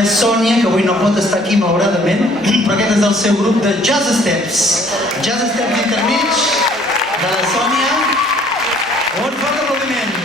És Sònia, que avui no pot estar aquí malauradament, però aquest és el seu grup de Jazz Steps. Jazz Steps intermig de la Sònia. Un fort aplaudiment.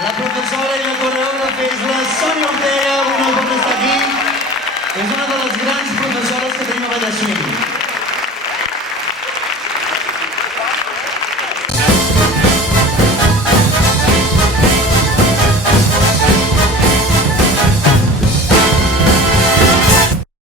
La professora i la coreògrafa és la Sònia Ortega, avui no pot estar aquí. És una de les grans professores que tenim a Vallespir.